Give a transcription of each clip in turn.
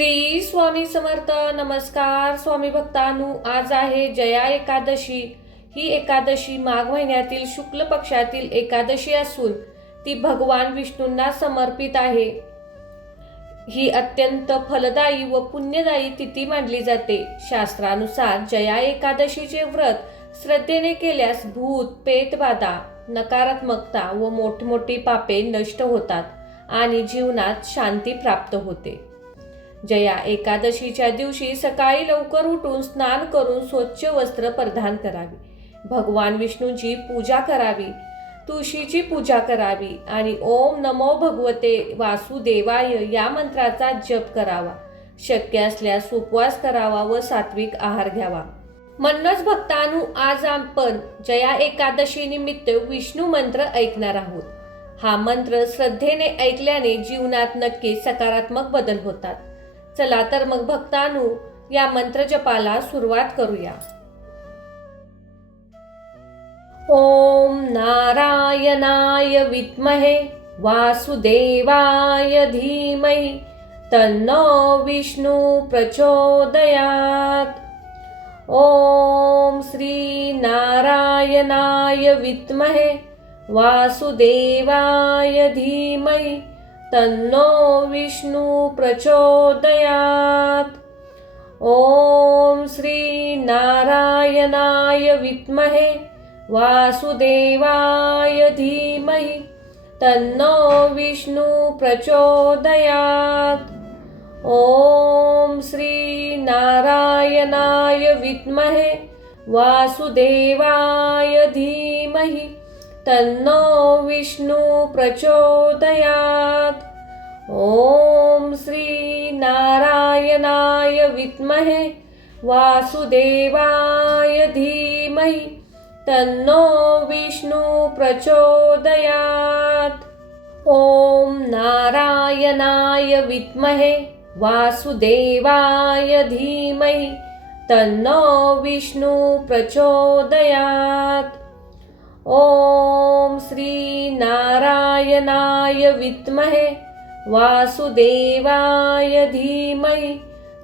श्री स्वामी समर्थ. नमस्कार स्वामी भक्तांनो, आज आहे जया एकादशी. ही एकादशी माघ महिन्यातील शुक्ल पक्षातील एकादशी असून ती भगवान विष्णूंना समर्पित आहे. ही अत्यंत फलदायी व पुण्यदायी तिथी मानली जाते. शास्त्रानुसार जया एकादशीचे व्रत श्रद्धेने केल्यास भूत पेटबाधा, नकारात्मकता व मोठमोठी पापे नष्ट होतात आणि जीवनात शांती प्राप्त होते. जया एकादशीच्या दिवशी सकाळी लवकर उठून स्नान करून स्वच्छ वस्त्र परिधान करावे, भगवान विष्णूंची पूजा करावी, तुळशीची पूजा करावी आणि ओम नमो भगवते वासुदेवाय या मंत्राचा जप करावा. शक्य असल्यास उपवास करावा व सात्विक आहार घ्यावा. म्हणूनच भक्तांनो, आज आपण जया एकादशी निमित्त विष्णू मंत्र ऐकणार आहोत. हा मंत्र श्रद्धेने ऐकल्याने जीवनात नक्की सकारात्मक बदल होतात. चला तर मग भक्तांनो, या मंत्र जपाला सुरुवात करूया. ओम नारायणाय विद्महे वासुदेवाय धीमहि तन्नो विष्णु प्रचोदयात्. ओम श्री नारायणाय विद्महे वासुदेवाय धीमहि तन्नो विष्णु प्रचोदयात्. ओम श्री नारायणाय विद्महे वासुदेवाय धीमहि तन्नो विष्णु प्रचोदयात्. ओम श्री नारायणाय विद्महे वासुदेवाय धीमहि तन्नो विष्णु प्रचोदयात्. ओम श्री नारायणाय विद्महे वासुदेवाय धीमहि तन्नो विष्णु प्रचोदयात्. ओम नारायणाय विद्महे वासुदेवाय धीमहि तन्नो विष्णु प्रचोदयात्. ओम श्री नारायणाय विद्महे वासुदेवाय धीमहि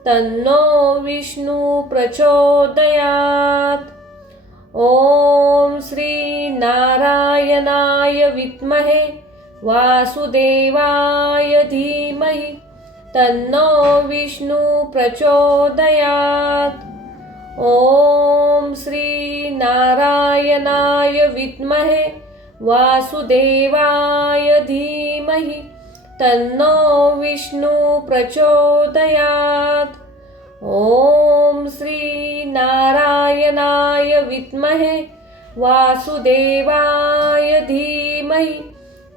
तन्नो विष्णु प्रचोदयात्. ओम श्री नारायणाय विद्महे वासुदेवाय धीमहि तन्नो विष्णु प्रचोदयात्. ओम श्री नारायणाय विद्महे वासुदेवाय धीमहि तन्नो विष्णु प्रचोदयात्. ओम श्री नारायणाय विद्महे वासुदेवाय धीमहि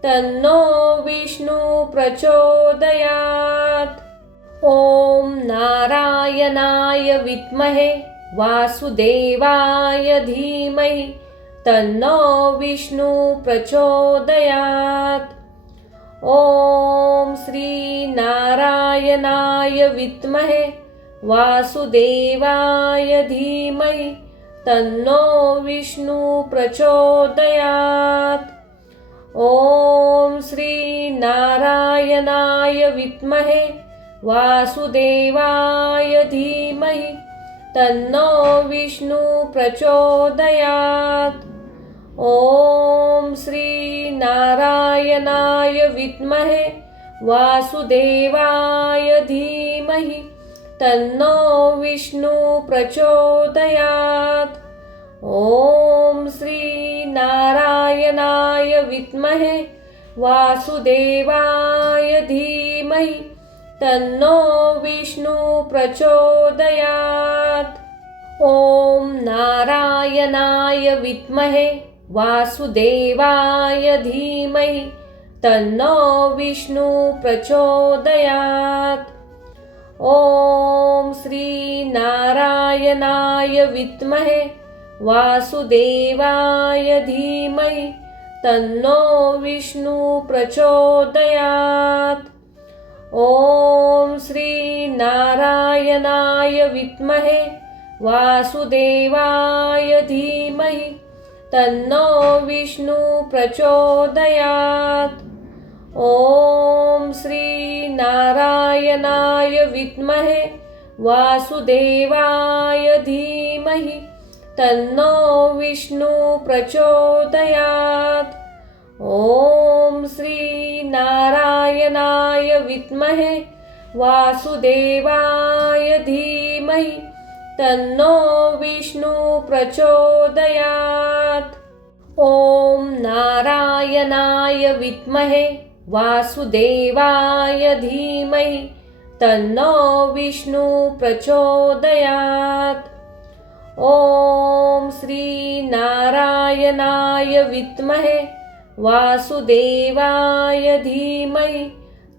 तन्नो विष्णु प्रचोदयात्. ओम नारायणाय विद्महे वासुदेवाय धीमहि तन्नो विष्णु प्रचोदयात्. ओम श्री नारायणाय विद्महे वासुदेवाय धीमहि तन्नो विष्णु प्रचोदयात्. ओम श्री नारायणाय विद्महे वासुदेवाय धीमहि तन्नो विष्णु प्रचोदयात्. ओम श्री नारायणाय विद्महे वासुदेवाय धीमहि तन्नो विष्णु प्रचोदयात्. ओम श्री नारायणाय विद्महे वासुदेवाय धीमहि तन्नो विष्णु प्रचोदयात्. ओम नारायणाय विद्महे वासुदेवाय धीमहि तन्नो विष्णु प्रचोदयात्. ओम श्री नारायणाय विद्महे वासुदेवाय धीमहि तन्नो विष्णु प्रचोदयात्. ओम श्री नारायणाय विद्महे वासुदेवाय धीमहि तन्नो विष्णु प्रचोदयात्. ओम श्री नारायणाय नारायणाय विद्महे वासुदेवाय धीमहि तन्नो विष्णु प्रचोदयात्। ॐ श्री नारायणाय विद्महे वासुदेवाय धीमहि तन्नो विष्णु प्रचोदयात्। ॐ नारायणाय विद्महे वासुदेवाय धीमहि तन्नो विष्णु प्रचोदयात्। ॐ श्री नारायणाय विद्महे वासुदेवाय धीमहि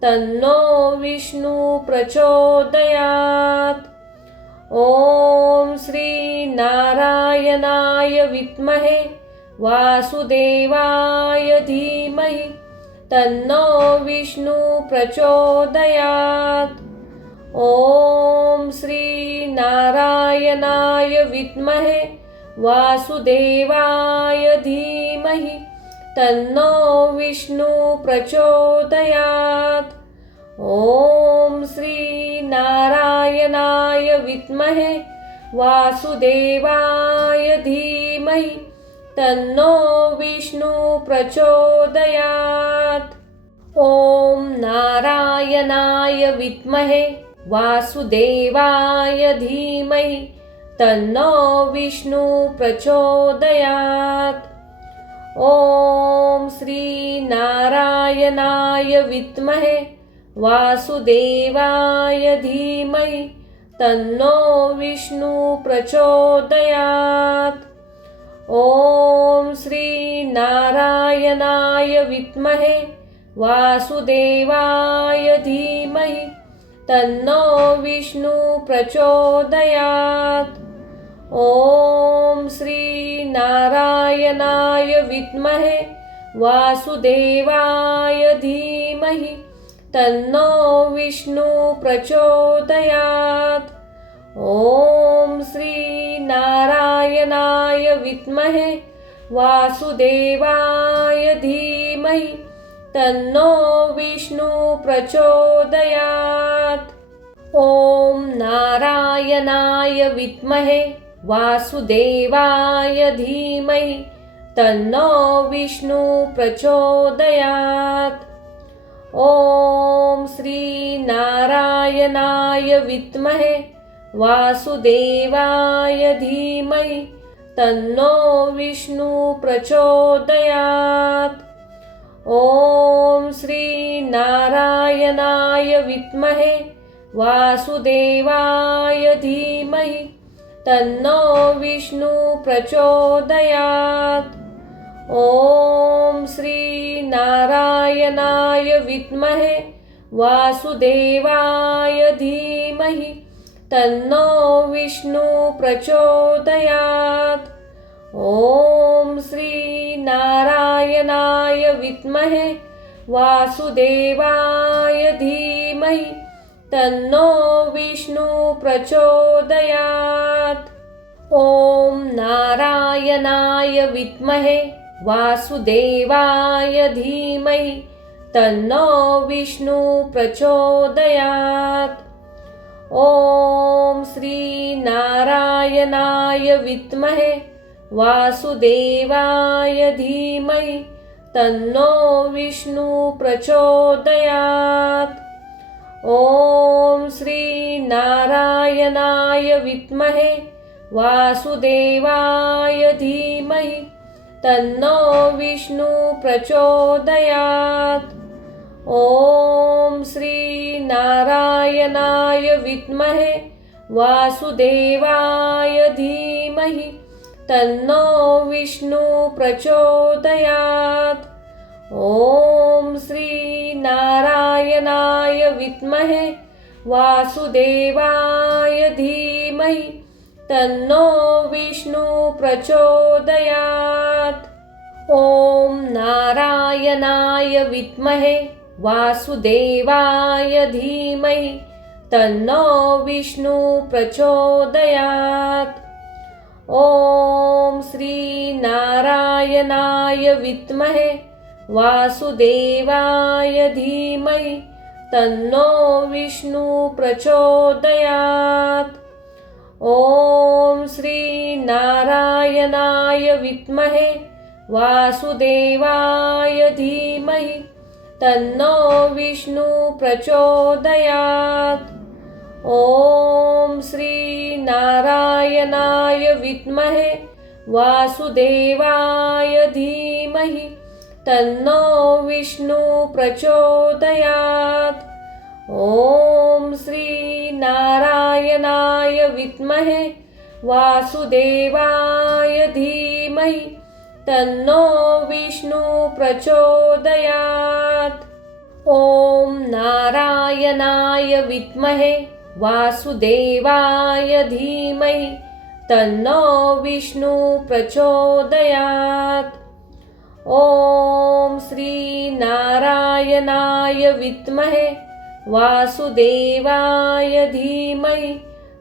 तन्नो विष्णु प्रचोदयात्। ॐ श्री नारायणाय विद्महे वासुदेवाय धीमहि तन्नो विष्णु प्रचोदयात्। ॐ श्री नारायणाय विद्महे वासुदेवाय धीमहि तन्नो विष्णु प्रचोदयात्। ॐ श्री नारायणाय विद्महे वासुदेवाय धीमहि तन्नो विष्णु प्रचोदयात्। ॐ नारायणाय विद्महे वासुदेवाय धीमहि तन्नो विष्णु प्रचोदयात्। ॐ श्री नारायणाय विद्महे वासुदेवाय धीमहि तन्नो विष्णु प्रचोदयात्। ॐ श्री नारायणाय विद्महे वासुदेवाय धीमहि तन्नो विष्णु प्रचोदयात्। ॐ श्री नारायणाय विद्महे वासुदेवाय धीमहि तन्नो विष्णु प्रचोदयात्। ॐ श्री नारायणाय विद्महे वासुदेवाय धीमहि तन्नो विष्णु प्रचोदयात्। ॐ नारायणाय विद्महे वासुदेवाय धीमहि तन्नो विष्णु प्रचोदयात्। ॐ श्री नारायणाय विद्महे वासुदेवाय धीमहि तन्नो विष्णु प्रचोदयात्। ॐ श्री नारायणाय विद्महे वासुदेवाय धीमहि तन्नो विष्णु प्रचोदयात्। ॐ श्री नारायणाय विद्महे वासुदेवाय धीमहि तन्नो विष्णु प्रचोदयात्। ॐ श्री नारायणाय विद्महे वासुदेवाय धीमहि तन्नो विष्णु प्रचोदयात्। ॐ नारायणाय विद्महे वासुदेवाय धीमहि तन्नो विष्णु प्रचोदयात्। ॐ श्री नारायणाय विद्महे वासुदेवाय धीमहि तन्नो विष्णु प्रचोदयात्। ॐ श्री नारायणाय विद्महे वासुदेवाय धीमहि तन्नो विष्णु प्रचोदयात्। ॐ श्री नारायणाय विद्महे वासुदेवाय धीमहि तन्नो विष्णु प्रचोदयात्। ॐ श्री नारायणाय विद्महे वासुदेवाय धीमहि तन्नो विष्णु प्रचोदयात्। ॐ नारायणाय विद्महे वासुदेवाय धीमहि तन्नो विष्णु प्रचोदयात्। ॐ श्री नारायणाय विद्महे वासुदेवाय धीमहि तन्नो विष्णु प्रचोदयात्। ॐ श्री नारायणाय विद्महे वासुदेवाय धीमहि तन्नो विष्णु प्रचोदयात्। ॐ श्री नारायणाय विद्महे वासुदेवाय धीमहि तन्नो विष्णु प्रचोदयात्। ॐ श्री नारायणाय विद्महे वासुदेवाय धीमहि तन्नो विष्णु प्रचोदयात्। ॐ नारायणाय विद्महे वासुदेवाय धीमहि तन्नो विष्णु प्रचोदयात्। ॐ श्री नारायणाय विद्महे वासुदेवाय धीमहि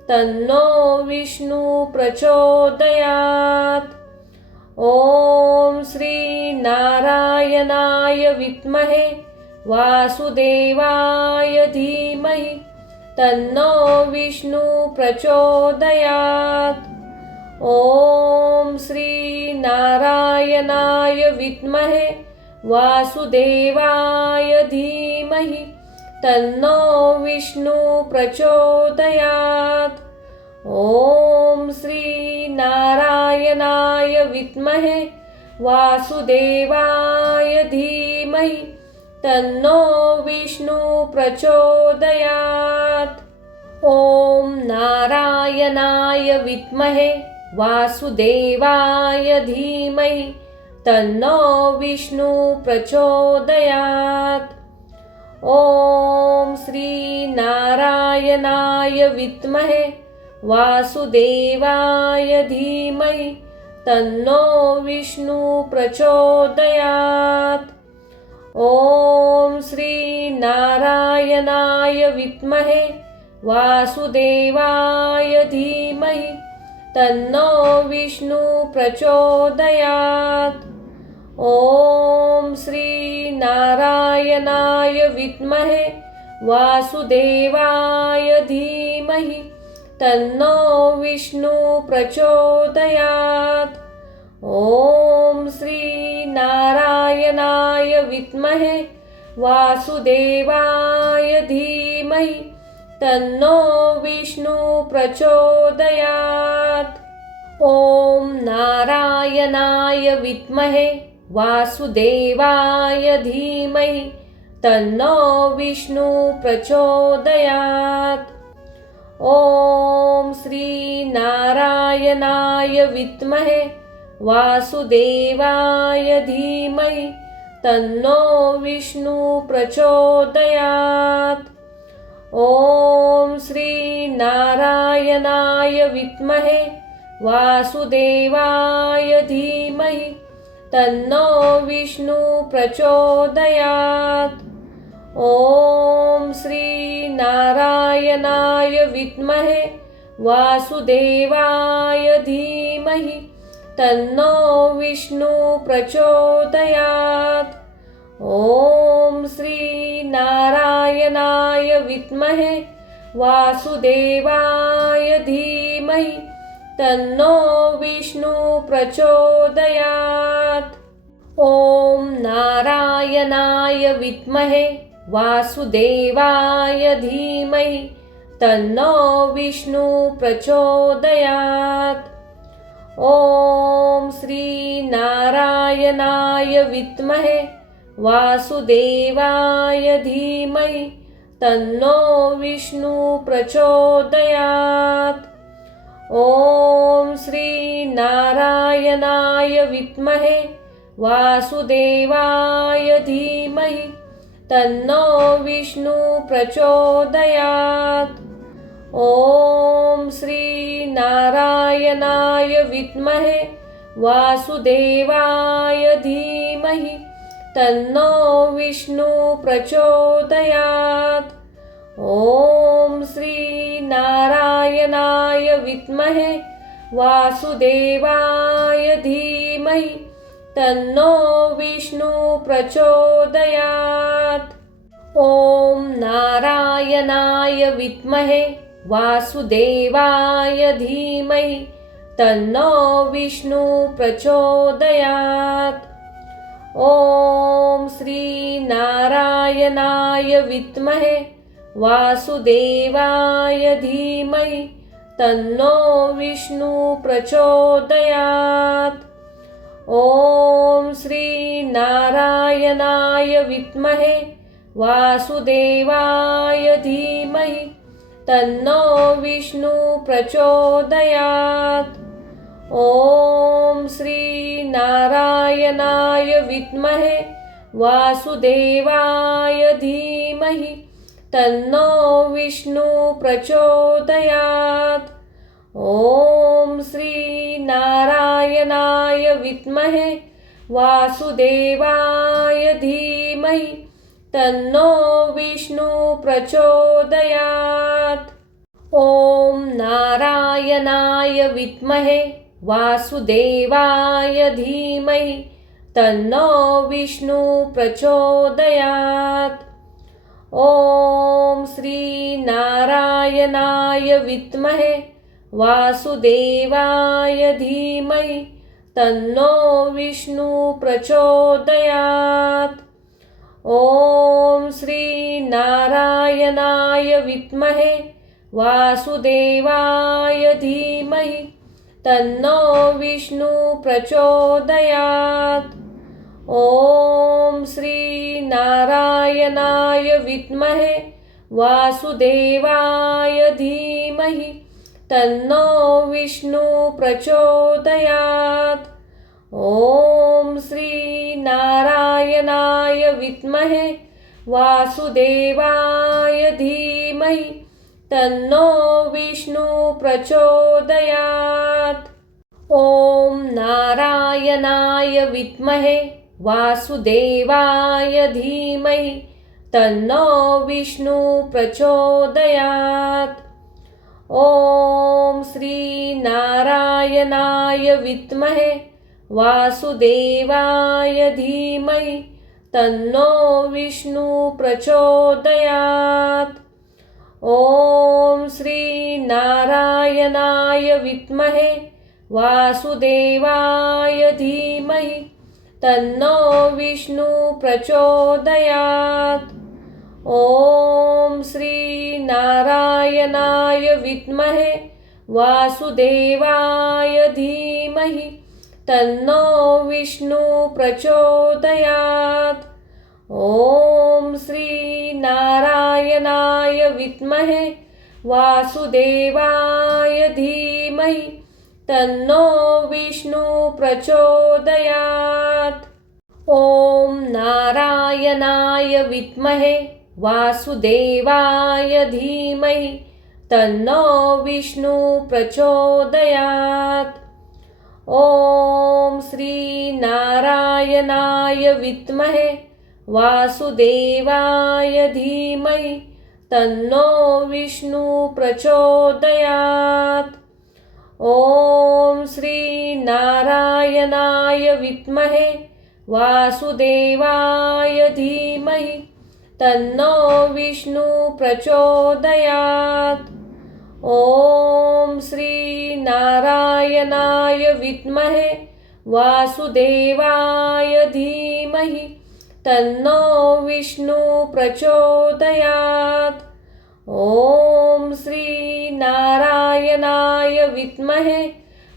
तन्नो विष्णु प्रचोदयात्। ॐ श्री नारायणाय विद्महे वासुदेवाय धीमहि तन्नो विष्णु प्रचोदयात्। ॐ श्री नारायणाय विद्महे वासुदेवाय धीमहि तन्नो विष्णु प्रचोदयात्। ॐ श्री नारायणाय विद्महे वासुदेवाय धीमहि तन्नो विष्णु प्रचोदयात्। ॐ नारायणाय विद्महे वासुदेवाय धीमहि तन्नो विष्णु प्रचोदयात्। ॐ श्री नारायणाय विद्महे वासुदेवाय धीमहि तन्नो विष्णु प्रचोदयात्। ॐ श्री नारायणाय विद्महे वासुदेवाय धीमहि तन्नो विष्णु प्रचोदयात्। ॐ श्री नारायणाय विद्महे वासुदेवाय धीमहि तन्नो विष्णु प्रचोदयात्। ॐ श्री नारायणाय विद्महे वासुदेवाय धीमहि तन्नो विष्णु प्रचोदयात्। ॐ नारायणाय विद्महे वासुदेवाय धीमहि तन्नो विष्णु प्रचोदयात्। ॐ श्री नारायणाय विद्महे वासुदेवाय धीमहि तन्नो विष्णु प्रचोदयात्। ॐ श्री नारायणाय विद्महे वासुदेवाय धीमहि तन्नो विष्णु प्रचोदयात्। ॐ श्री नारायणाय विद्महे वासुदेवाय धीमहि तन्नो विष्णु प्रचोदयात्। ॐ श्री नारायणाय विद्महे वासुदेवाय धीमहि तन्नो विष्णु प्रचोदयात्। ॐ नारायणाय विद्महे वासुदेवाय धीमहि तन्नो विष्णु प्रचोदयात्। ॐ श्री नारायणाय विद्महे वासुदेवाय धीमहि तन्नो विष्णु प्रचोदयात्। ॐ श्री नारायणाय विद्महे वासुदेवाय धीमहि तन्नो विष्णु प्रचोदयात्। ॐ श्री नारायणाय विद्महे वासुदेवाय धीमहि तन्नो विष्णु प्रचोदयात्। ॐ श्री नारायणाय विद्महे वासुदेवाय धीमहि तन्नो विष्णु प्रचोदयात्। ॐ नारायणाय विद्महे वासुदेवाय धीमहि तन्नो विष्णु प्रचोदयात्। ॐ श्री नारायणाय विद्महे वासुदेवाय धीमहि तन्नो विष्णु प्रचोदयात्। ॐ श्री नारायणाय विद्महे वासुदेवाय धीमहि तन्नो विष्णु प्रचोदयात्। ॐ श्री नारायणाय विद्महे वासुदेवाय धीमहि तन्नो विष्णु प्रचोदयात्। ॐ श्री नारायणाय विद्महे वासुदेवाय धीमहि तन्नो विष्णु प्रचोदयात्। ॐ नारायणाय विद्महे वासुदेवाय धीमहि तन्नो विष्णु प्रचोदयात्। ॐ श्री नारायणाय विद्महे वासुदेवाय धीमहि तन्नो विष्णु प्रचोदयात्। ॐ श्री नारायणाय विद्महे वासुदेवाय धीमहि तन्नो विष्णु प्रचोदयात्। ॐ श्री नारायणाय विद्महे वासुदेवाय धीमहि तन्नो विष्णु प्रचोदयात्। ॐ श्री नारायणाय विद्महे वासुदेवाय धीमहि तन्नो विष्णु प्रचोदयात्। ॐ नारायणाय विद्महे वासुदेवाय धीमहि तन्नो विष्णु प्रचोदयात्। ॐ श्री नारायणाय विद्महे वासुदेवाय धीमहि तन्नो विष्णु प्रचोदयात्। ॐ श्री नारायणाय विद्महे वासुदेवाय धीमहि तन्नो विष्णु प्रचोदयात्। ॐ श्री नारायणाय विद्महे वासुदेवाय धीमहि तन्नो विष्णु प्रचोदयात्। ॐ श्री नारायणाय विद्महे वासुदेवाय धीमहि तन्नो विष्णु प्रचोदयात्। ॐ नारायणाय विद्महे वासुदेवाय धीमहि तन्नो विष्णु प्रचोदयात्। ॐ श्री नारायणाय विद्महे वासुदेवाय धीमहि तन्नो विष्णु प्रचोदयात्। ॐ श्री नारायणाय विद्महे वासुदेवाय धीमहि तन्नो विष्णु प्रचोदयात्। ॐ श्री नारायणाय विद्महे वासुदेवाय धीमहि तन्नो विष्णु प्रचोदयात्। ॐ श्री नारायणाय विद्महे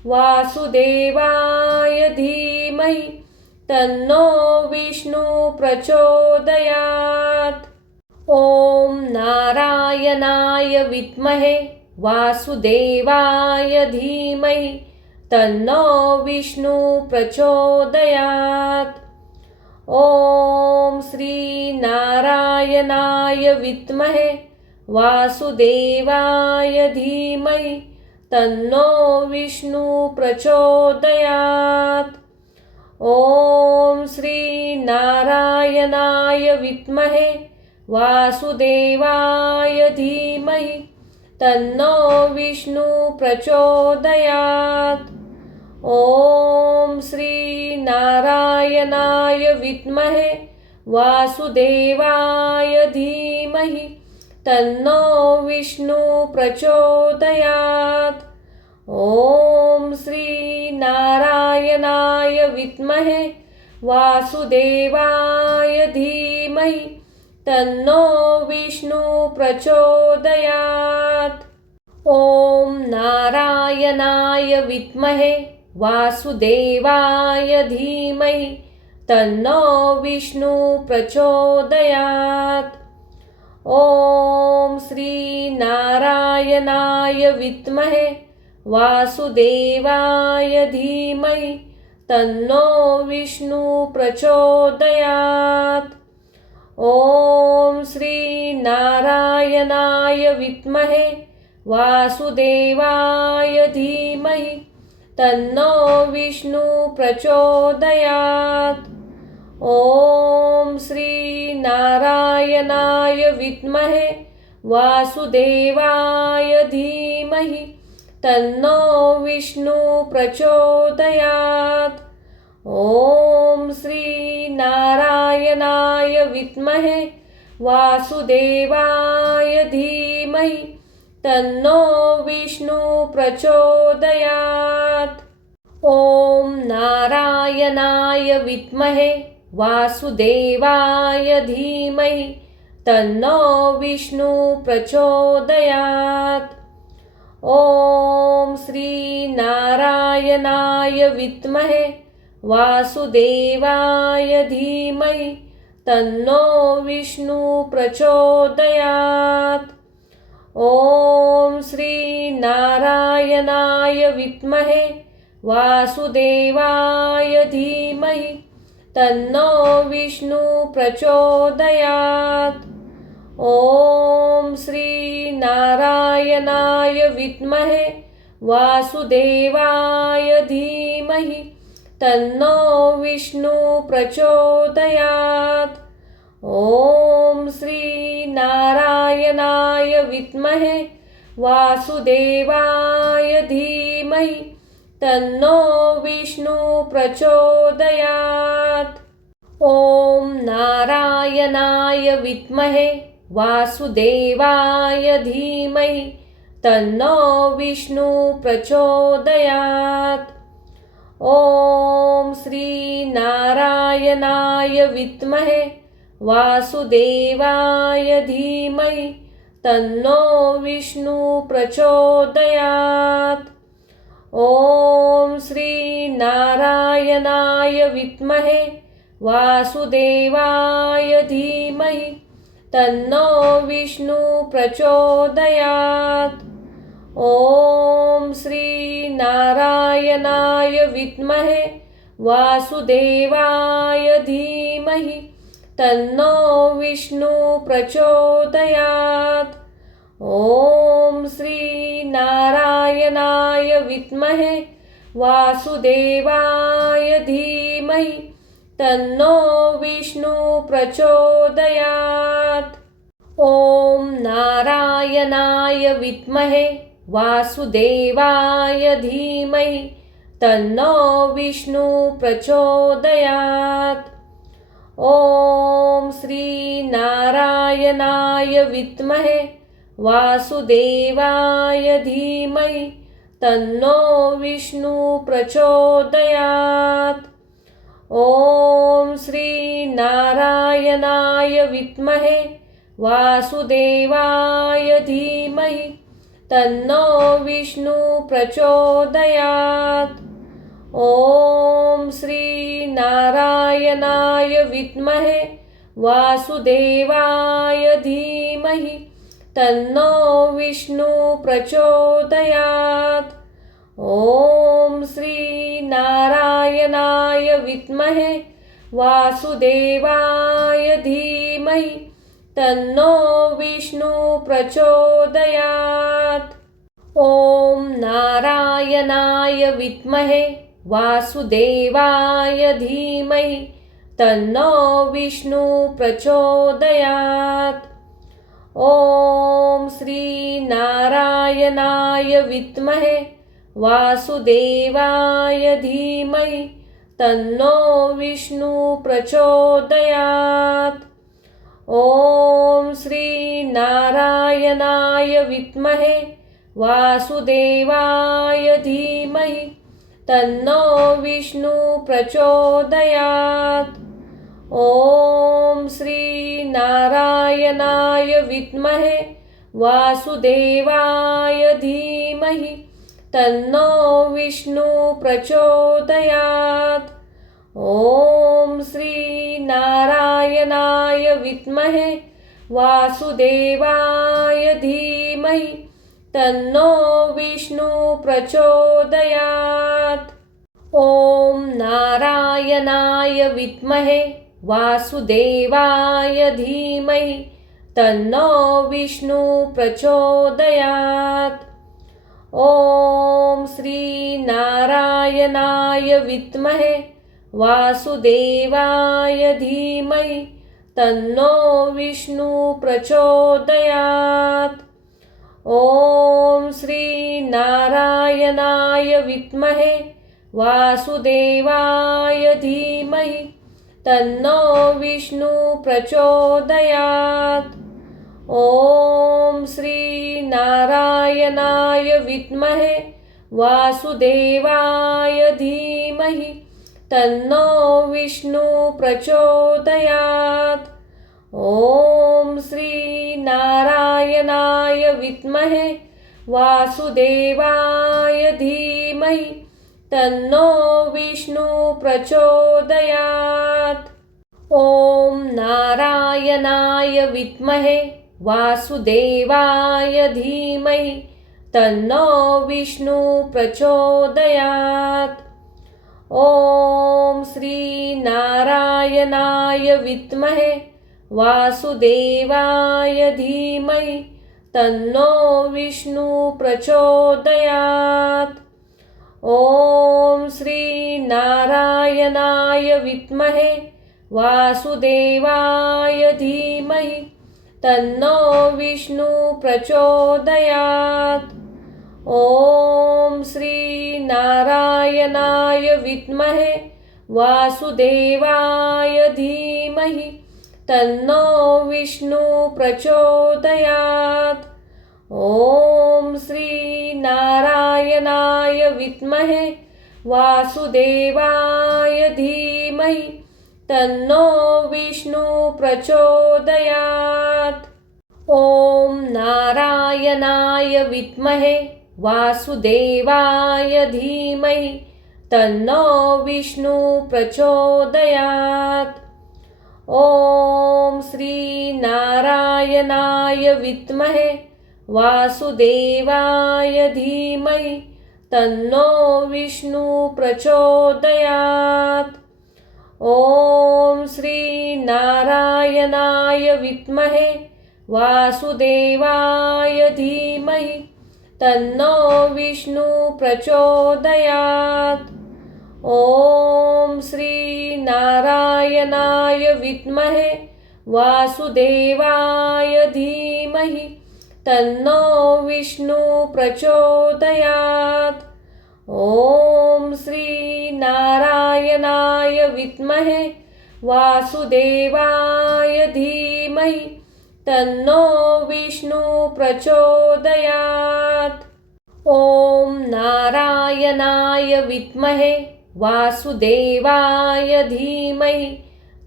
वासुदेवाय धीमहि तन्नो विष्णु प्रचोदयात्। ॐ नारायणाय विद्महे वासुदेवाय धीमहि तन्नो विष्णु प्रचोदयात्। ॐ श्री नारायणाय विद्महे वासुदेवाय धीमहि तन्नो विष्णु प्रचोदयात्। ॐ श्री नारायणाय विद्महे वासुदेवाय धीमहि तन्नो विष्णु प्रचोदयात्। ॐ श्री नारायणाय विद्महे वासुदेवाय धीमहि तन्नो विष्णु प्रचोदयात्। ॐ श्री नारायणाय विद्महे वासुदेवाय धीमहि तन्नो विष्णु प्रचोदयात्। ॐ नारायणाय विद्महे वासुदेवाय धीमहि तन्नो विष्णु प्रचोदयात्। ॐ श्री नारायणाय विद्महे वासुदेवाय धीमहि तन्नो विष्णु प्रचोदयात्। ॐ श्री नारायणाय विद्महे वासुदेवाय धीमहि तन्नो विष्णु प्रचोदयात्। ॐ श्री नारायणाय विद्महे वासुदेवाय धीमहि तन्नो विष्णु प्रचोदयात्। ॐ श्री नारायणाय विद्महे वासुदेवाय धीमहि तन्नो विष्णु प्रचोदयात्। ॐ नारायणाय विद्महे वासुदेवाय धीमहि तन्नो विष्णु प्रचोदयात्। ॐ श्री नारायणाय विद्महे वासुदेवाय धीमहि तन्नो विष्णु प्रचोदयात्। ॐ श्री नारायणाय विद्महे वासुदेवाय धीमहि तन्नो विष्णु प्रचोदयात्। ॐ श्री नारायणाय विद्महे वासुदेवाय धीमहि तन्नो विष्णु प्रचोदयात्। ॐ श्री नारायणाय विद्महे वासुदेवाय धीमहि तन्नो विष्णु प्रचोदयात्। ॐ नारायणाय विद्महे वासुदेवाय धीमहि तन्नो विष्णु प्रचोदयात्। ॐ श्री नारायणाय विद्महे वासुदेवाय धीमहि तन्नो विष्णु प्रचोदयात्। ॐ श्री नारायणाय विद्महे वासुदेवाय धीमहि तन्नो विष्णु प्रचोदयात्। ॐ श्री नारायणाय विद्महे वासुदेवाय धीमहि तन्नो विष्णु प्रचोदयात्। ॐ श्री नारायणाय विद्महे वासुदेवाय धीमहि तन्नो विष्णु प्रचोदयात्। ॐ नारायणाय विद्महे वासुदेवाय धीमहि तन्नो विष्णु प्रचोदयात्। ॐ श्री नारायणाय विद्महे वासुदेवाय धीमहि तन्नो विष्णु प्रचोदयात्। ॐ श्री नारायणाय विद्महे वासुदेवाय धीमहि तन्नो विष्णु प्रचोदयात्। ॐ श्री नारायणाय विद्महे वासुदेवाय धीमहि तन्नो विष्णु प्रचोदयात्। ॐ श्री नारायणाय विद्महे वासुदेवाय धीमहि तन्नो विष्णु प्रचोदयात्। ॐ नारायणाय विद्महे वासुदेवाय धीमहि तन्नो विष्णु प्रचोदयात्। ॐ श्री नारायणाय विद्महे वासुदेवाय धीमहि तन्नो विष्णु प्रचोदयात्। ॐ श्री नारायणाय नारायणाय विद्महे वासुदेवाय धीमहि तन्नो विष्णु प्रचोदयात्। ॐ श्री नारायणाय विद्महे वासुदेवाय धीमहि तन्नो विष्णु प्रचोदयात्। ॐ श्री नारायणाय विद्महे वासुदेवाय धीमहि तन्नो विष्णु प्रचोदयात्। ॐ नारायणाय विद्महे वासुदेवाय धीमहि तन्नो विष्णु प्रचोदयात्। ॐ श्री नारायणाय विद्महे वासुदेवाय धीमहि तन्नो विष्णु प्रचोदयात्। ॐ श्री नारायणाय विद्महे वासुदेवाय धीमहि तन्नो विष्णु प्रचोदयात्। ॐ श्री नारायणाय विद्महे वासुदेवाय धीमहि तन्नो विष्णु प्रचोदयात्। ॐ श्री नारायणाय विद्महे वासुदेवाय धीमहि तन्नो विष्णु प्रचोदयात्। ॐ नारायणाय विद्महे वासुदेवाय धीमहि तन्नो विष्णु प्रचोदयात्। ॐ श्री नारायणाय विद्महे वासुदेवाय धीमहि तन्नो विष्णु प्रचोदयात्। ॐ श्री नारायणाय विद्महे वासुदेवाय धीमहि तन्नो विष्णु प्रचोदयात्। ॐ श्री नारायणाय विद्महे वासुदेवाय धीमहि तन्नो विष्णु प्रचोदयात्। ॐ श्री नारायणाय विद्महे वासुदेवाय धीमहि तन्नो विष्णु प्रचोदयात्। ॐ नारायणाय विद्महे वासुदेवाय धीमहि तन्नो विष्णु प्रचोदयात्। ॐ श्री नारायणाय विद्महे वासुदेवाय धीमहि तन्नो विष्णु प्रचोदयात्। ॐ श्री नारायणाय विद्महे वासुदेवाय धीमहि तन्नो विष्णु प्रचोदयात्। ॐ श्री नारायणाय विद्महे वासुदेवाय धीमहि तन्नो विष्णु प्रचोदयात्। ॐ श्री नारायणाय विद्महे वासुदेवाय धीमहि तन्नो विष्णु प्रचोदयात्। ॐ नारायणाय विद्महे वासुदेवाय धीमहि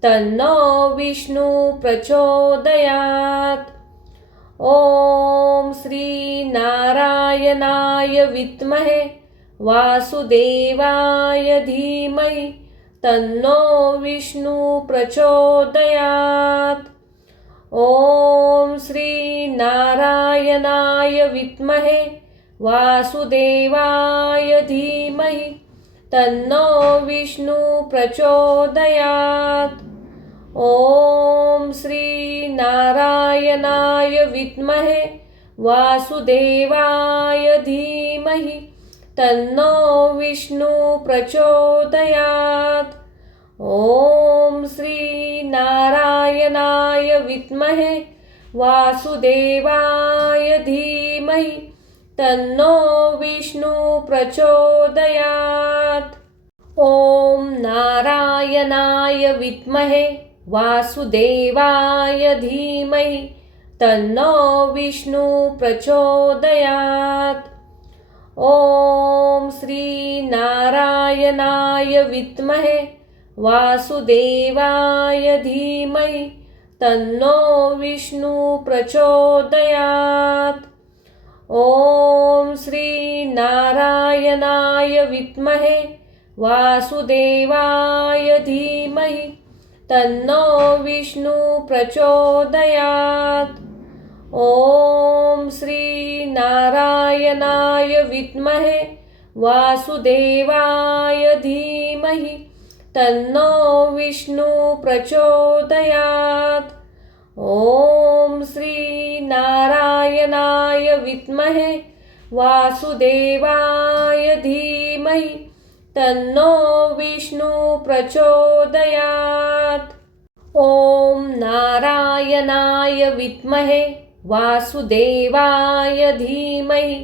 तन्नो विष्णु प्रचोदयात्। ॐ श्री नारायणाय विद्महे वासुदेवाय धीमहि तन्नो विष्णु प्रचोदयात्। ॐ श्री नारायणाय विद्महे वासुदेवाय धीमहि तन्नो विष्णु प्रचोदयात्। ॐ श्री नारायणाय विद्महे वासुदेवाय धीमहि तन्नो विष्णु प्रचोदयात्। ॐ श्री नारायणाय विद्महे वासुदेवाय धीमहि तन्नो विष्णु प्रचोदयात्। ॐ नारायणाय विद्महे वासुदेवाय धीमहि तन्नो विष्णु प्रचोदयात्। ॐ श्रीनारायणाय विद्महे वासुदेवाय धीमहि तन्नो विष्णु प्रचोदयात्। ॐ श्रीनारायणाय विद्महे वासुदेवाय धीमहि तन्नो विष्णु प्रचोदयात्। ॐ श्रीनारायणाय विद्महे वासुदेवाय धीमहि तन्नो विष्णु प्रचोदयात्। ॐ श्रीनारायणाय विद्महे वासुदेवाय धीमहि तन्नो विष्णु प्रचोदयात्। ॐ नारायणाय विद्महे वासुदेवाय धीमहि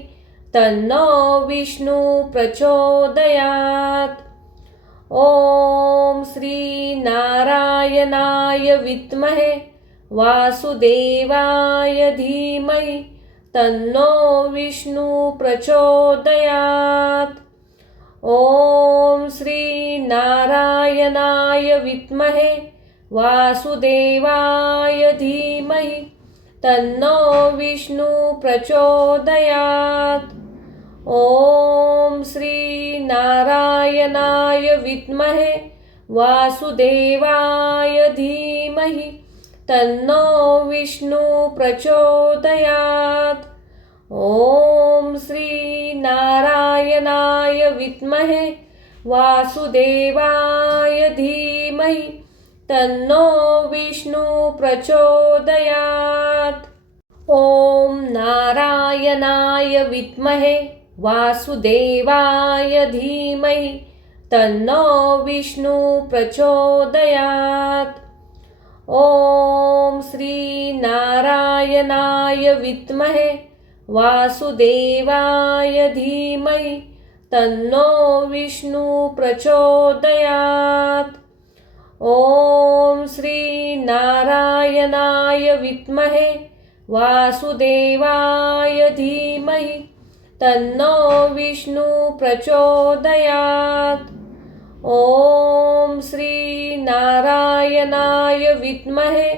तन्नो विष्णु प्रचोदयात्। ॐ श्रीनारायणाय विद्महे वासुदेवाय धीमहि तन्नो विष्णु प्रचोदयात्। ॐ श्रीनारायणाय विद्महे वासुदेवाय धीमहि तन्नो विष्णु प्रचोदयात्। ॐ श्रीनारायणाय विद्महे वासुदेवाय धीमहि तन्नो विष्णु प्रचोदयात्। ॐ श्रीनारायणाय विद्महे वासुदेवाय धीमहि तन्नो विष्णु प्रचोदयात्। ॐ नारायणाय विद्महे वासुदेवाय धीमहि तन्नो विष्णु प्रचोदयात्। ॐ श्रीनारायणाय विद्महे वासुदेवाय धीमहि तन्नो विष्णु प्रचोदयात्। ॐ श्रीनारायणाय विद्महे वासुदेवाय धीमहि तन्नो विष्णु प्रचोदयात्। ॐ श्रीनारायणाय विद्महे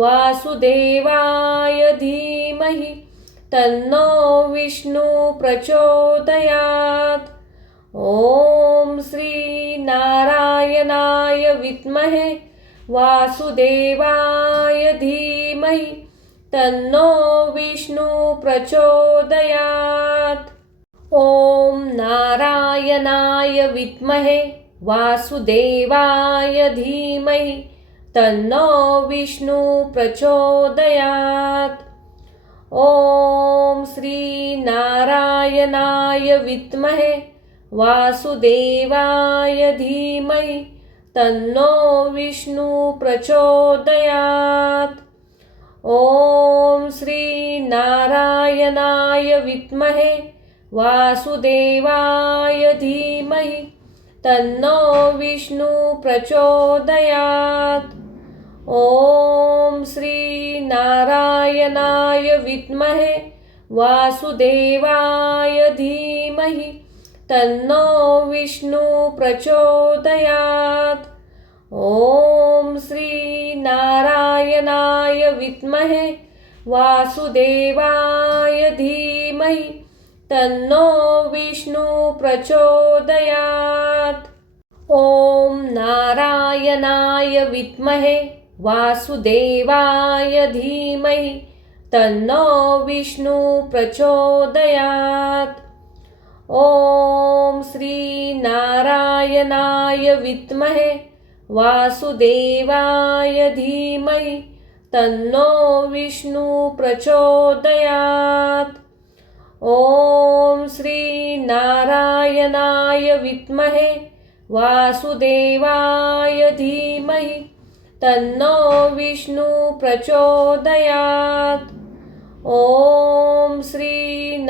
वासुदेवाय धीमहि तन्नो विष्णु प्रचोदयात्। ॐ श्रीनारायणाय विद्महे वासुदेवाय धीमहि तन्नो विष्णु प्रचोदयात्। ॐ नारायणाय विद्महे वासुदेवाय धीमहि तन्नो विष्णु प्रचोदयात्। ॐ श्रीनारायणाय विद्महे वासुदेवाय धीमहि तन्नो विष्णु प्रचोदयात्। ॐ श्रीनारायणाय विद्महे वासुदेवाय धीमहि तन्नो विष्णु प्रचोदयात्। ॐ श्रीनारायणाय विद्महे वासुदेवाय धीमहि तन्नो विष्णु प्रचोदयात्। ॐ श्रीनारायणाय विद्महे वासुदेवाय धीमहि तन्नो विष्णु प्रचोदयात्। ॐ नारायणाय विद्महे वासुदेवाय धीमहि तन्नो विष्णु प्रचोदयात्। ॐ श्रीनारायणाय विद्महे वासुदेवाय धीमहि तन्नो विष्णु प्रचोदयात्। ॐ श्रीनारायणाय विद्महे वासुदेवाय धीमहि तन्नो विष्णु प्रचोदयात्। ॐ श्रीनारायणाय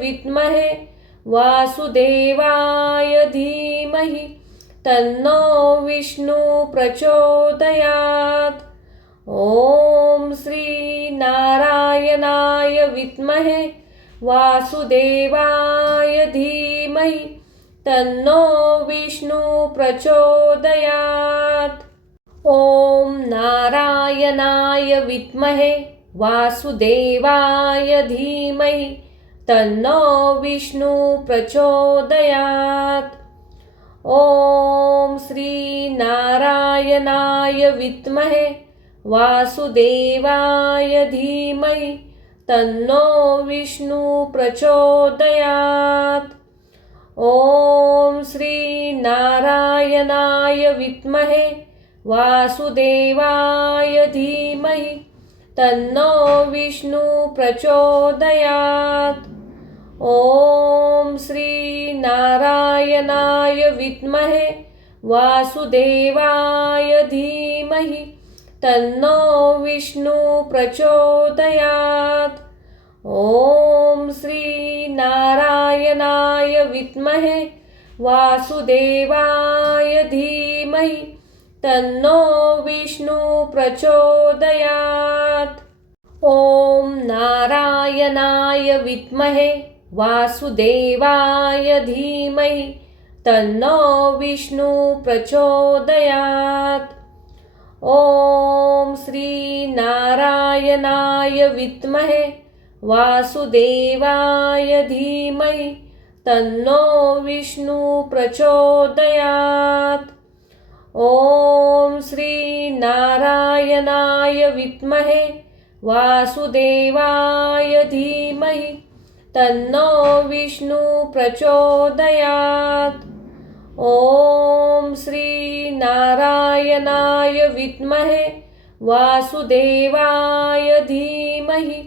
विद्महे वासुदेवाय धीमहि तन्नो विष्णु प्रचोदयात्। ॐ नारायणाय विद्महे वासुदेवाय धीमहि तन्नो विष्णु प्रचोदयात्। ॐ नारायणाय विद्महे वासुदेवाय धीमहि तन्नो विष्णु प्रचोदयात्। ॐ नारायणाय विद्महे वासुदेवाय धीमहि तन्नो विष्णु प्रचोदयात्। ॐ नारायणाय विद्महे वासुदेवाय धीमहि तन्नो विष्णु प्रचोदयात्। ॐ नारायणाय विद्महे वासुदेवाय धीमहि तन्नो विष्णु प्रचोदयात्। ॐ नारायणाय विद्महे वासुदेवाय धीमहि तन्नो विष्णु प्रचोदयात्। ॐ नारायणाय विद्महे वासुदेवाय धीमहि तन्नो विष्णु प्रचोदयात्। ॐ नारायणाय विद्महे वासुदेवाय धीमहि तन्नो विष्णु प्रचोदयात्। ॐ नारायणाय विद्महे वासुदेवाय धीमहि तन्नो विष्णु प्रचोदयात्। ॐ नारायणाय विद्महे वासुदेवाय धीमहि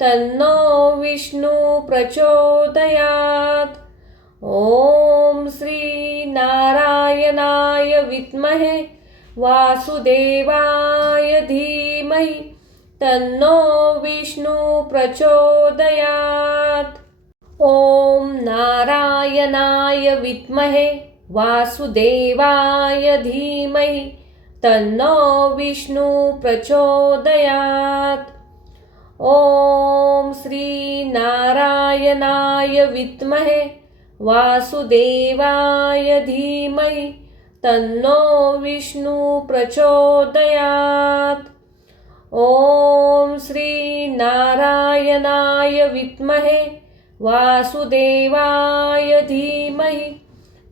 तन्नो विष्णु प्रचोदयात्। ॐ नारायणाय विद्महे वासुदेवाय धीमहि तन्नो विष्णु प्रचोदयात्। ॐ नारायणाय विद्महे वासुदेवाय धीमहि तन्नो विष्णु प्रचोदयात्। ॐ नारायणाय विद्महे वासुदेवाय धीमहि तन्नो विष्णु प्रचोदयात्। ॐ नारायणाय विद्महे वासुदेवाय धीमहि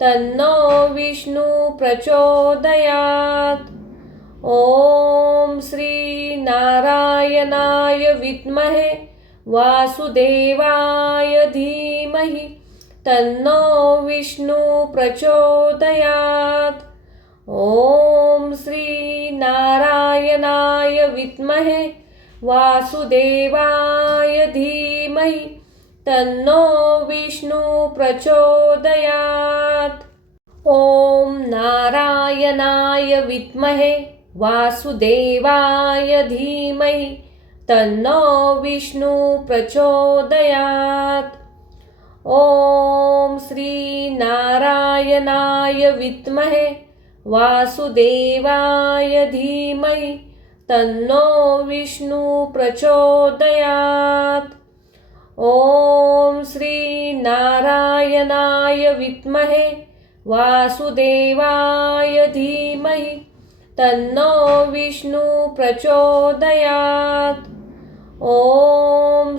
तन्नो विष्णु प्रचोदयात्। ॐ नारायणाय विद्महे वासुदेवाय धीमहि तन्नो विष्णु प्रचोदयात्। ॐ नारायणाय विद्महे वासुदेवाय धीमहि तन्नो विष्णु प्रचोदयात्। ॐ नारायणाय विद्महे वासुदेवाय धीमहि तन्नो विष्णु प्रचोदयात्। ॐ नारायणाय विद्महे वासुदेवाय धीमहि तन्नो विष्णु प्रचोदयात्। ॐ नारायणाय विद्महे वासुदेवाय धीमहि तन्नो विष्णु प्रचोदयात्। ॐ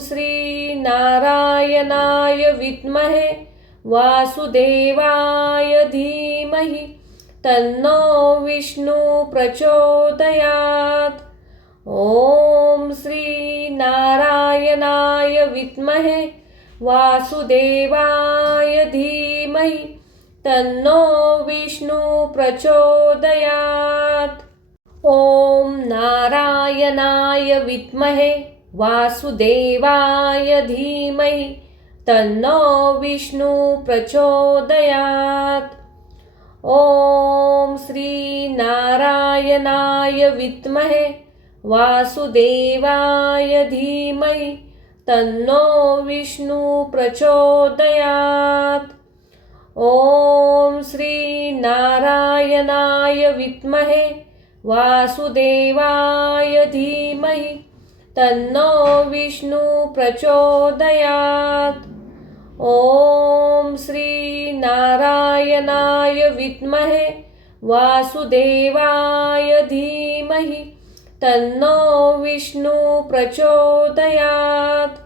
नारायणाय विद्महे वासुदेवाय धीमहि तन्नो विष्णु प्रचोदयात्। ॐ नारायणाय विद्महे वासुदेवाय धीमहि तन्नो विष्णु प्रचोदयात्। ॐ नारायणाय विद्महे वासुदेवाय धीमहि तन्नो विष्णु प्रचोदयात्। ॐ नारायणाय विद्महे वासुदेवाय धीमहि तन्नो विष्णु प्रचोदयात्। ॐ नारायणाय विद्महे वासुदेवाय धीमहि तन्नो विष्णु प्रचोदयात्। ॐ श्री नारायणाय विद्महे वासुदेवाय धीमहि तन्नो विष्णु प्रचोदयात्।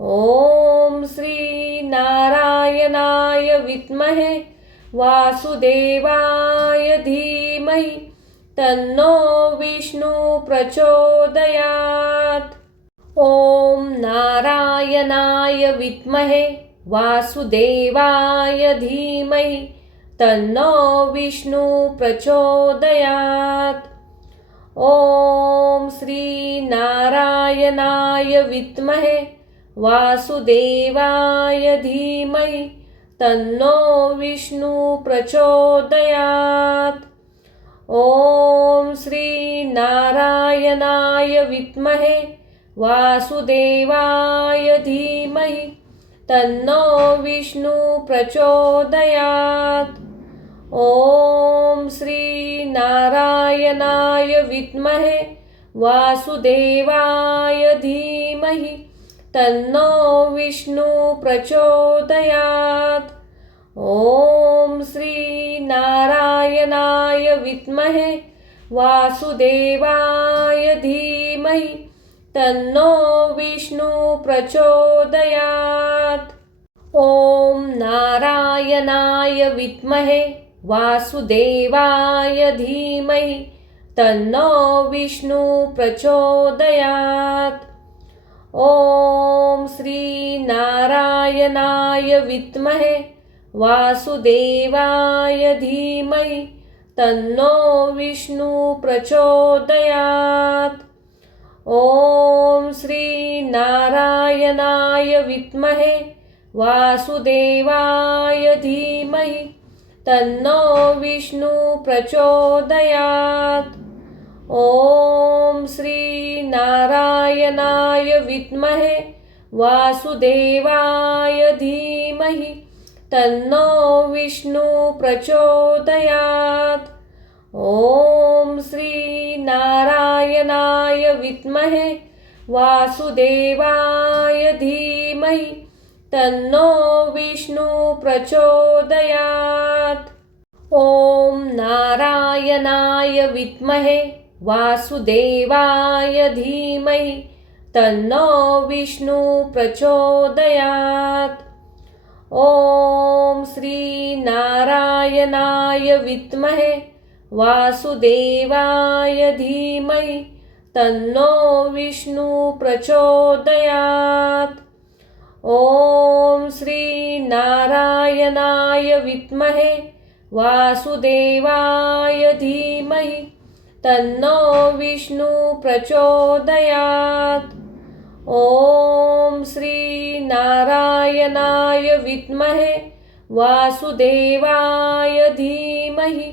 ॐ श्री नारायणाय विद्महे वासुदेवाय धीमहि तन्नो विष्णु प्रचोदयात्। ॐ नारायणाय विद्महे वासुदेवाय धीमहि तन्नो विष्णु प्रचोदयात्। ॐ श्री नारायणाय विद्महे वासुदेवाय धीमहि तन्नो विष्णु प्रचोदयात्। ॐ श्री नारायणाय विद्महे वासुदेवाय धीमहि तन्नो विष्णु प्रचोदयात्। ॐ श्री नारायणाय विद्महे वासुदेवाय धीमहि तन्नो विष्णु प्रचोदयात्। ॐ श्री नारायणाय विद्महे वासुदेवाय धीमहि तन्नो विष्णु प्रचोदयात्। ॐ नारायणाय विद्महे वासुदेवाय धीमहि तन्नो विष्णु प्रचोदयात्। ॐ श्री नारायणाय विद्महे वासुदेवाय धीमहि तन्नो विष्णु प्रचोदयात्। ॐ श्री नारायणाय विद्महे वासुदेवाय धीमहि तन्नो विष्णु प्रचोदयात्। ॐ श्री नारायणाय विद्महे वासुदेवाय धीमहि तन्नो विष्णु प्रचोदयात्। ॐ श्री नारायणाय विद्महे वासुदेवाय धीमहि तन्नो विष्णु प्रचोदयात्। ॐ नारायणाय विद्महे वासुदेवाय धीमहि तन्नो विष्णु प्रचोदयात्। ॐ श्री नारायणाय विद्महे वासुदेवाय धीमहि तन्नो विष्णु प्रचोदयात्। ॐ श्री नारायणाय विद्महे वासुदेवाय धीमहि तन्नो विष्णु प्रचोदयात्। ॐ श्री नारायणाय विद्महे वासुदेवाय धीमहि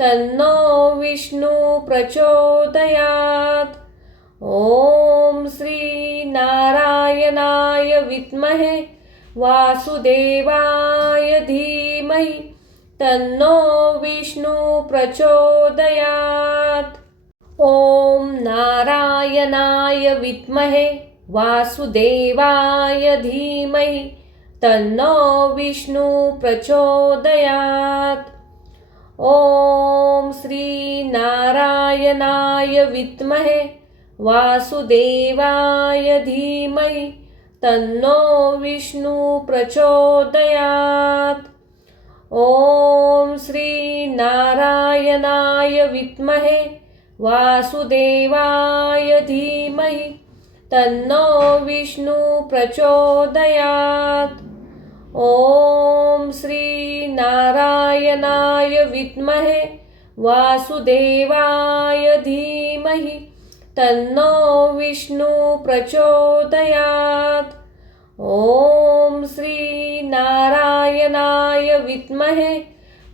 तन्नो विष्णु प्रचोदयात्। ॐ श्री नारायणाय विद्महे वासुदेवाय धीमहि तन्नो विष्णु प्रचोदयात्। ॐ नारायणाय विद्महे वासुदेवाय धीमहि तन्नो विष्णु प्रचोदयात्। ॐ श्री नारायणाय विद्महे वासुदेवाय धीमहि तन्नो विष्णु प्रचोदयात्। ॐ श्री नारायणाय विद्महे वासुदेवाय धीमहि तन्नो विष्णु प्रचोदयात्। ॐ श्री नारायणाय विद्महे वासुदेवाय धीमहि तन्नो विष्णु प्रचोदयात्। ॐ श्री नारायणाय विद्महे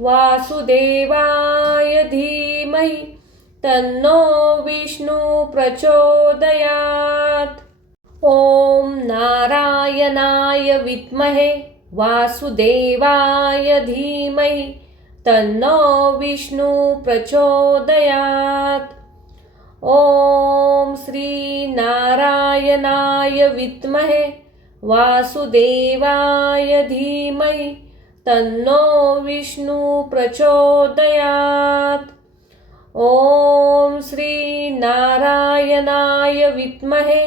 वासुदेवाय धीमहि तन्नो विष्णु प्रचोदयात्। ॐ नारायणाय विद्महे वासुदेवाय धीमहि तन्नो विष्णु प्रचोदयात्। ॐ श्री नारायणाय विद्महे वासुदेवाय धीमहि तन्नो विष्णु प्रचोदयात्। ॐ श्री नारायणाय विद्महे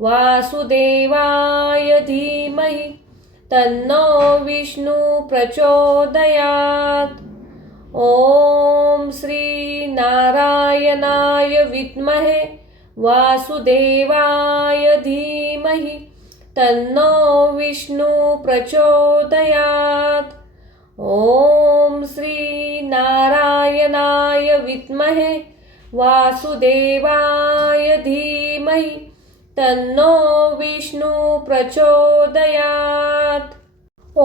वासुदेवाय धीमहि तन्नो विष्णु प्रचोदयात्। ॐ श्री नारायणाय विद्महे वासुदेवाय धीमहि तन्नो विष्णु प्रचोदयात्। ॐ श्री नारायणाय विद्महे वासुदेवाय धीमहि तन्नो विष्णु प्रचोदयात्। ॐ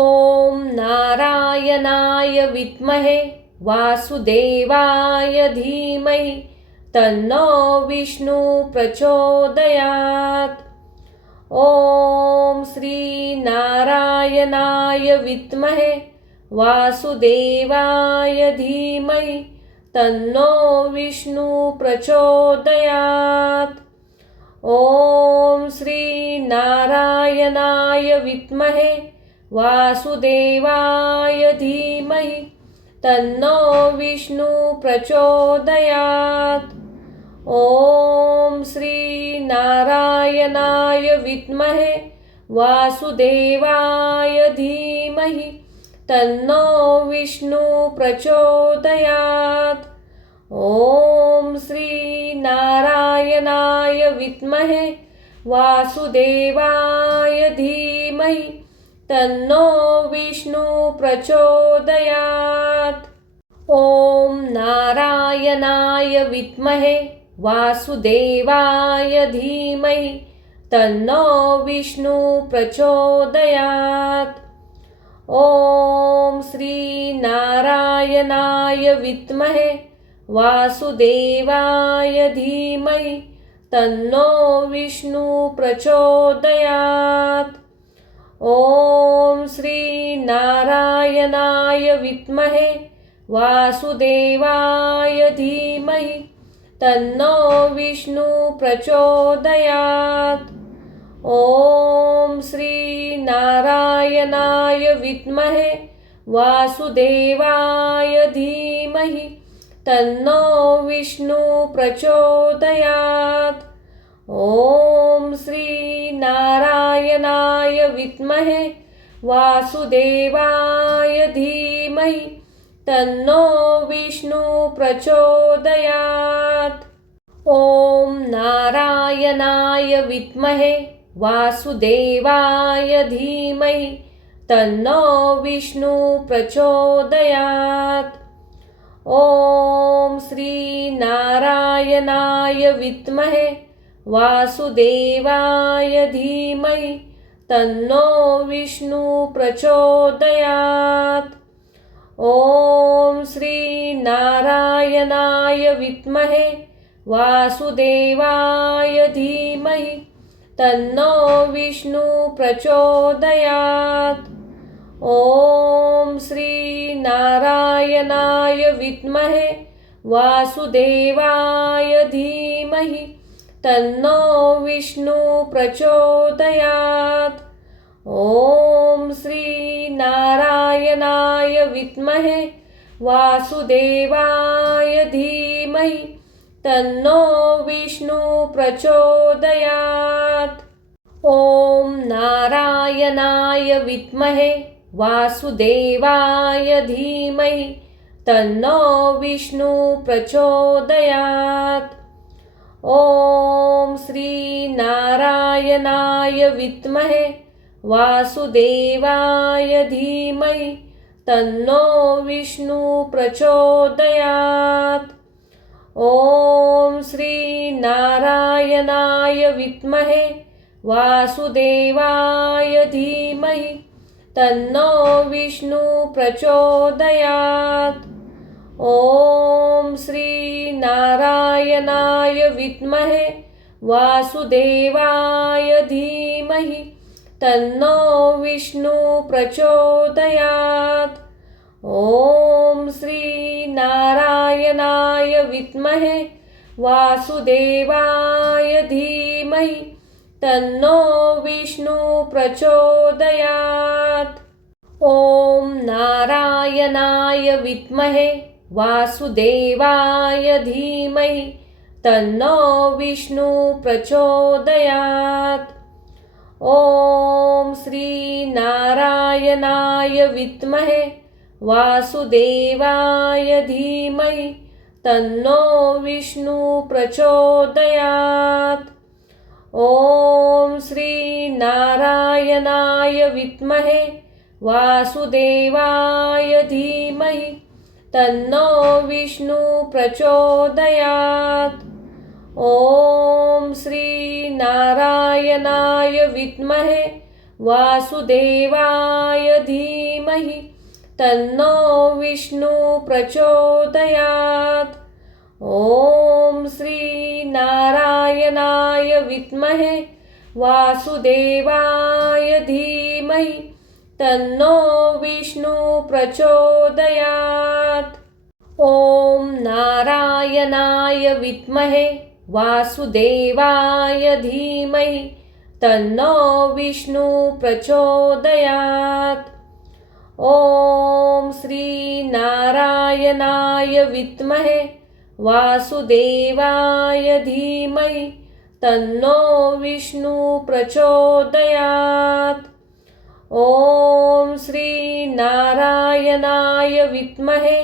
नारायणाय विद्महे वासुदेवाय धीमहि तन्नो विष्णु प्रचोदयात्। ॐ श्री नारायणाय विद्महे वासुदेवाय धीमहि तन्नो विष्णु प्रचोदयात्। ॐ श्री नारायणाय विद्महे वासुदेवाय धीमहि तन्नो विष्णु प्रचोदयात्। ॐ श्री नारायणाय विद्महे वासुदेवाय धीमहि तन्नो विष्णु प्रचोदयात्। ॐ श्री नारायणाय विद्महे वासुदेवाय धीमहि तन्नो विष्णु प्रचोदयात्। ॐ नारायणाय विद्महे वासुदेवाय धीमहि तन्नो विष्णु प्रचोदयात्। ॐ श्री नारायणाय विद्महे वासुदेवाय धीमहि तन्नो विष्णु प्रचोदयात्। ॐ श्री नारायणाय विद्महे वासुदेवाय धीमहि तन्नो विष्णु प्रचोदयात्। ॐ श्री नारायणाय विद्महे वासुदेवाय धीमहि तन्नो विष्णु प्रचोदयात्। ॐ श्री नारायणाय विद्महे वासुदेवाय धीमहि तन्नो विष्णु प्रचोदयात्। ॐ नारायणाय विद्महे वासुदेवाय धीमहि तन्नो विष्णु प्रचोदयात्। ॐ श्री नारायणाय विद्महे वासुदेवाय धीमहि तन्नो विष्णु प्रचोदयात्। ॐ श्री नारायणाय विद्महे वासुदेवाय धीमहि तन्नो विष्णु प्रचोदयात्। ॐ श्री नारायणाय विद्महे वासुदेवाय धीमहि तन्नो विष्णु प्रचोदयात्। ॐ श्री नारायणाय विद्महे वासुदेवाय धीमहि तन्नो विष्णु प्रचोदयात्। ॐ नारायणाय विद्महे वासुदेवाय धीमहि तन्नो विष्णु प्रचोदयात्। ॐ श्री नारायणाय विद्महे वासुदेवाय धीमहि तन्नो विष्णु प्रचोदयात्। ॐ श्री नारायणाय विद्महे वासुदेवाय धीमहि तन्नो विष्णु प्रचोदयात्। ॐ श्री नारायणाय विद्महे वासुदेवाय धीमहि तन्नो विष्णु प्रचोदयात्। ॐ श्री नारायणाय विद्महे वासुदेवाय धीमहि तन्नो विष्णु प्रचोदयात्। ॐ नारायणाय विद्महे वासुदेवाय धीमहि तन्नो विष्णु प्रचोदयात्। ॐ श्री नारायणाय विद्महे वासुदेवाय धीमहि तन्नो विष्णु प्रचोदयात्। ॐ श्री नारायणाय विद्महे वासुदेवाय धीमहि तन्नो विष्णु प्रचोदयात्। ॐ श्री नारायणाय विद्महे वासुदेवाय धीमहि तन्नो विष्णु प्रचोदयात्। ॐ श्री नारायणाय विद्महे वासुदेवाय धीमहि तन्नो विष्णु प्रचोदयात्। ॐ नारायणाय विद्महे वासुदेवाय धीमहि तन्नो विष्णु प्रचोदयात्। ॐ श्री नारायणाय विद्महे वासुदेवाय धीमहि तन्नो विष्णु प्रचोदयात्। ॐ श्री नारायणाय विद्महे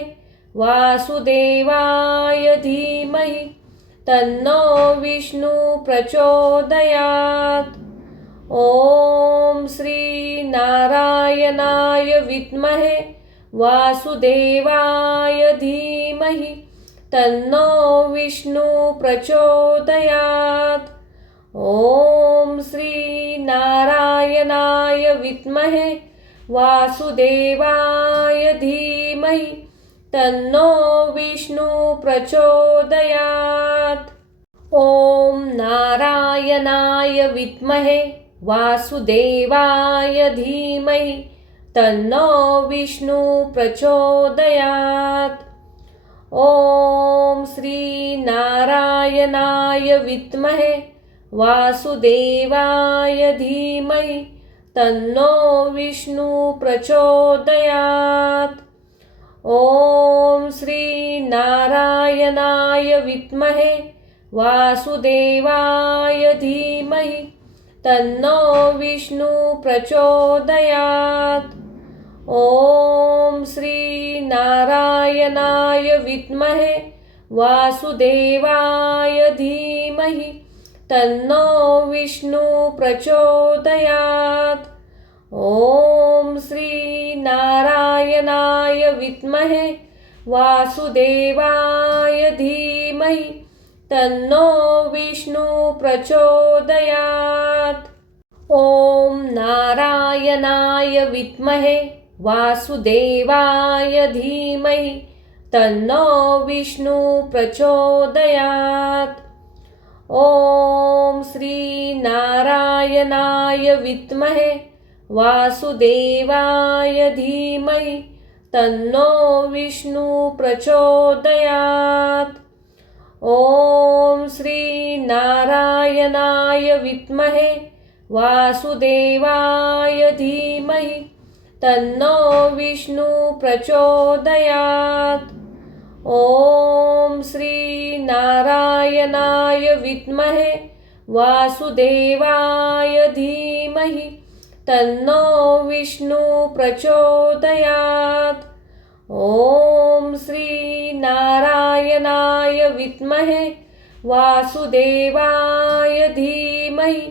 वासुदेवाय धीमहि तन्नो विष्णु प्रचोदयात्। ॐ श्री नारायणाय विद्महे वासुदेवाय धीमहि तन्नो विष्णु प्रचोदयात्। ॐ श्री नारायणाय विद्महे वासुदेवाय धीमहि तन्नो विष्णु प्रचोदयात्। ॐ नारायणाय विद्महे वासुदेवाय धीमहि तन्नो विष्णु प्रचोदयात्। ॐ श्री नारायणाय विद्महे वासुदेवाय धीमहि तन्नो विष्णु प्रचोदयात्। ॐ श्री नारायणाय विद्महे वासुदेवाय धीमहि तन्नो विष्णु प्रचोदयात्। ॐ श्री नारायणाय विद्महे वासुदेवाय धीमहि तन्नो विष्णु प्रचोदयात्। ॐ श्री नारायणाय विद्महे वासुदेवाय धीमहि तन्नो विष्णु प्रचोदयात्। ॐ नारायणाय विद्महे वासुदेवाय धीमहि तन्नो विष्णु प्रचोदयात्। ॐ श्री नारायणाय विद्महे वासुदेवाय धीमहि तन्नो विष्णु प्रचोदयात्। ॐ श्री नारायणाय विद्महे वासुदेवाय धीमहि तन्नो विष्णु प्रचोदयात्। ॐ श्री नारायणाय विद्महे वासुदेवाय धीमहि तन्नो विष्णु प्रचोदयात्। ॐ श्री नारायणाय विद्महे वासुदेवाय धीमहि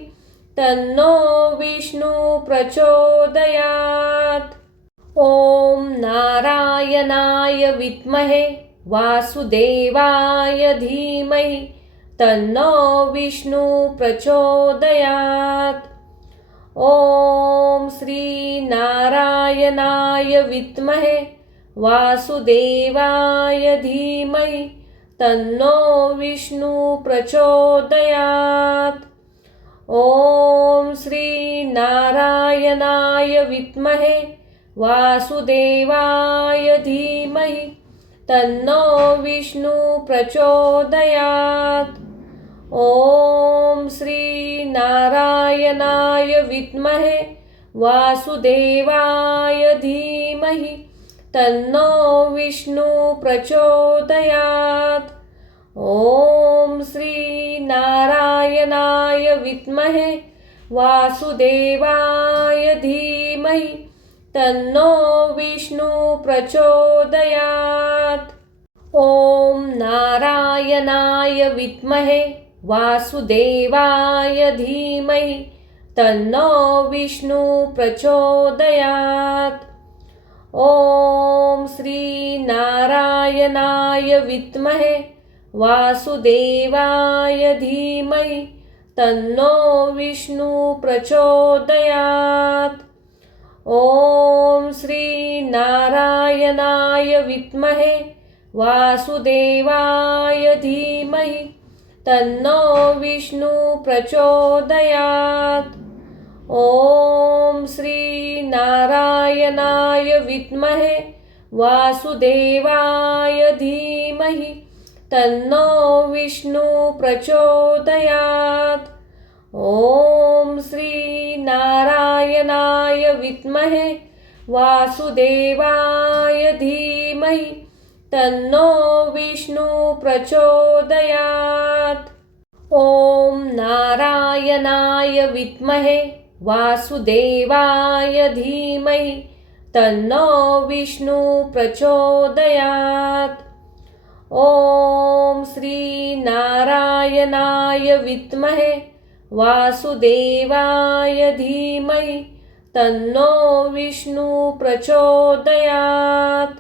तन्नो विष्णु प्रचोदयात्। ॐ नारायणाय विद्महे वासुदेवाय धीमहि तन्नो विष्णु प्रचोदयात्। ॐ श्री नारायणाय विद्महे वासुदेवाय धीमहि तन्नो विष्णु प्रचोदयात्। ॐ श्री नारायणाय विद्महे वासुदेवाय धीमहि तन्नो विष्णु प्रचोदयात्। ॐ श्री नारायणाय विद्महे वासुदेवाय धीमहि तन्नो विष्णु प्रचोदयात्। ॐ श्री नारायणाय विद्महे वासुदेवाय धीमहि तन्नो विष्णु प्रचोदयात्। ॐ नारायणाय विद्महे वासुदेवाय धीमहि तन्नो विष्णु प्रचोदयात्। ॐ श्री नारायणाय विद्महे वासुदेवाय धीमहि तन्नो विष्णु प्रचोदयात्। ॐ श्री नारायणाय विद्महे वासुदेवाय धीमहि तन्नो विष्णु प्रचोदयात्। ॐ श्री नारायणाय विद्महे वासुदेवाय धीमहि तन्नो विष्णु प्रचोदयात्। ॐ श्री नारायणाय विद्महे वासुदेवाय धीमहि तन्नो विष्णु प्रचोदयात्। ॐ नारायणाय विद्महे वासुदेवाय धीमहि तन्नो विष्णु प्रचोदयात्। ॐ श्री नारायणाय विद्महे वासुदेवाय धीमहि तन्नो विष्णु प्रचोदयात्।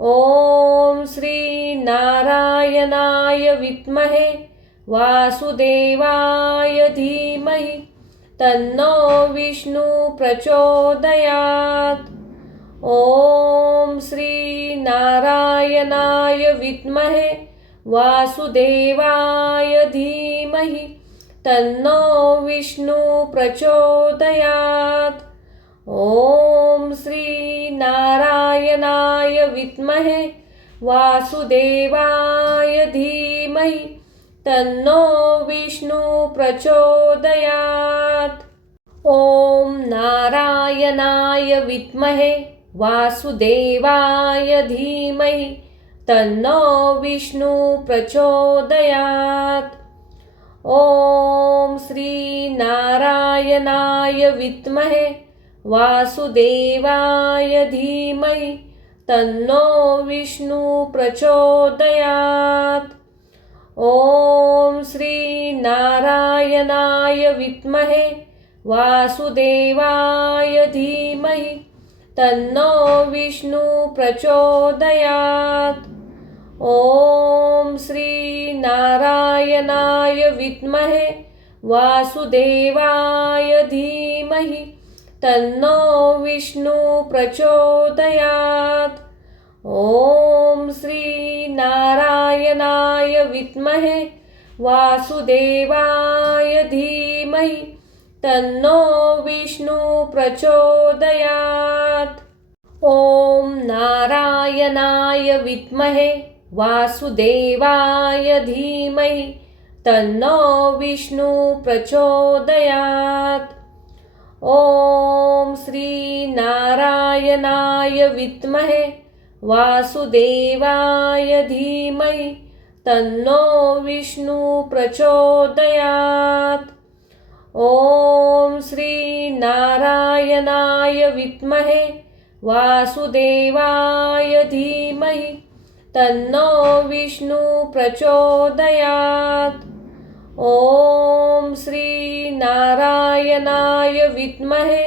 ॐ श्री नारायणाय विद्महे वासुदेवाय धीमहि तन्नो विष्णु प्रचोदयात्। ॐ श्री नारायणाय विद्महे वासुदेवाय धीमहि तन्नो विष्णु प्रचोदयात्। ॐ श्री नारायणाय विद्महे वासुदेवाय धीमहि तन्नो विष्णु प्रचोदयात्। ॐ नारायणाय विद्महे वासुदेवाय धीमहि तन्नो विष्णु प्रचोदयात्। ॐ श्री नारायणाय विद्महे वासुदेवाय धीमहि तन्नो विष्णु प्रचोदयात्। ॐ श्री नारायणाय विद्महे वासुदेवाय धीमहि तन्नो विष्णु प्रचोदयात्। ॐ श्री नारायणाय विद्महे वासुदेवाय धीमहि तन्नो विष्णु प्रचोदयात्। ॐ श्री नारायणाय विद्महे वासुदेवाय धीमहि तन्नो विष्णु प्रचोदयात्। ॐ नारायणाय विद्महे वासुदेवाय धीमहि तन्नो विष्णु प्रचोदयात्। ॐ श्री नारायणाय विद्महे वासुदेवाय धीमहि तन्नो विष्णु प्रचोदयात्। ॐ श्री नारायणाय विद्महे वासुदेवाय धीमहि तन्नो विष्णु प्रचोदयात्। ॐ श्री नारायणाय विद्महे